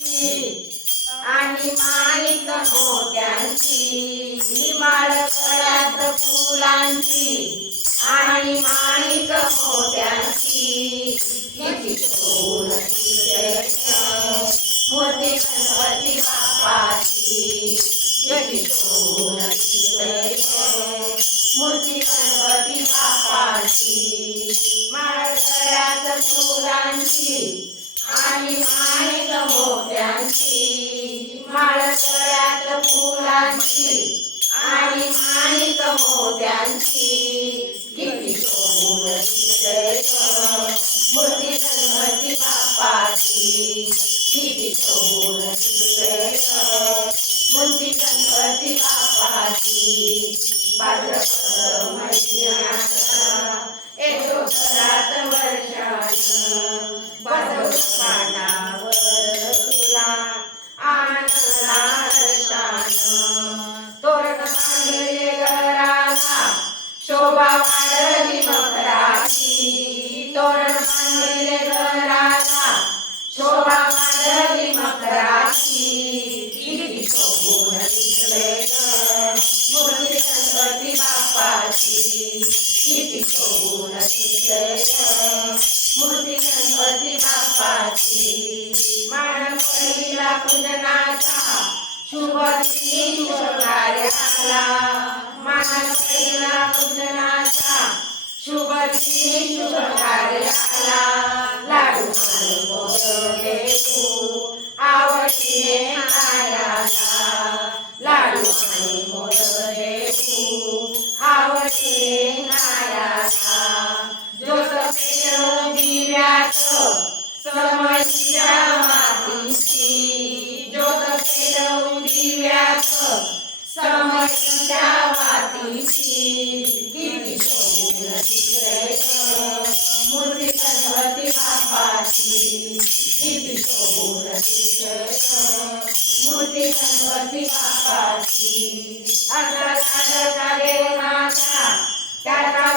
आणि माणिक मोत्यांची माळ फुलांची आणि माणिक मोत्यांची मोठी गणपती बापाची मोठी मूर्ती गणपती बापाची माळ फुलांची आणि माणिक मोत्यांची माळ गळ्यात फुलांची आणि माणिक मोत्यांची किती शोभून दिसते मूर्ती गणपती बाप्पाची किती शोभून दिसते मूर्ती गणपती बाप्पाची भाद्रपद मूर्ती गणपती बाप्पाची मान पहिला पूजनाचा शुभ दिनी शुभ कार्याला मान पहिला पूजनाचा शुभ दिनी शुभ कार्याला लाडू आणि मोदके तू आवडीने लाडू आणि तू आवडीने समईच्या मातीची ज्योत पेटव दिव्यात समईच्या किती शोभून मूर्ती किती शोभून मूर्ती असा देव माझा त्याचा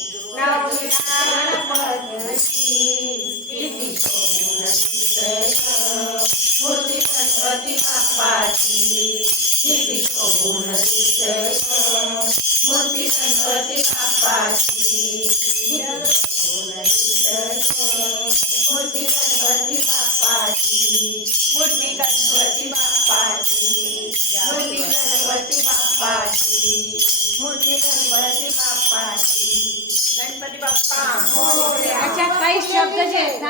बाप्पाची किती शोभून दिसते. मूर्ती गणपती बाप्पाची दिसते. मूर्ती गणपती बाप्पाची मूर्ती गणपती बाप्पाची मूर्ती गणपती बाप्पाची मूर्ती गणपती बाप्पाची गणपती बाप्पा मोरया. त्याच्यात काही शब्द जे आहेत ना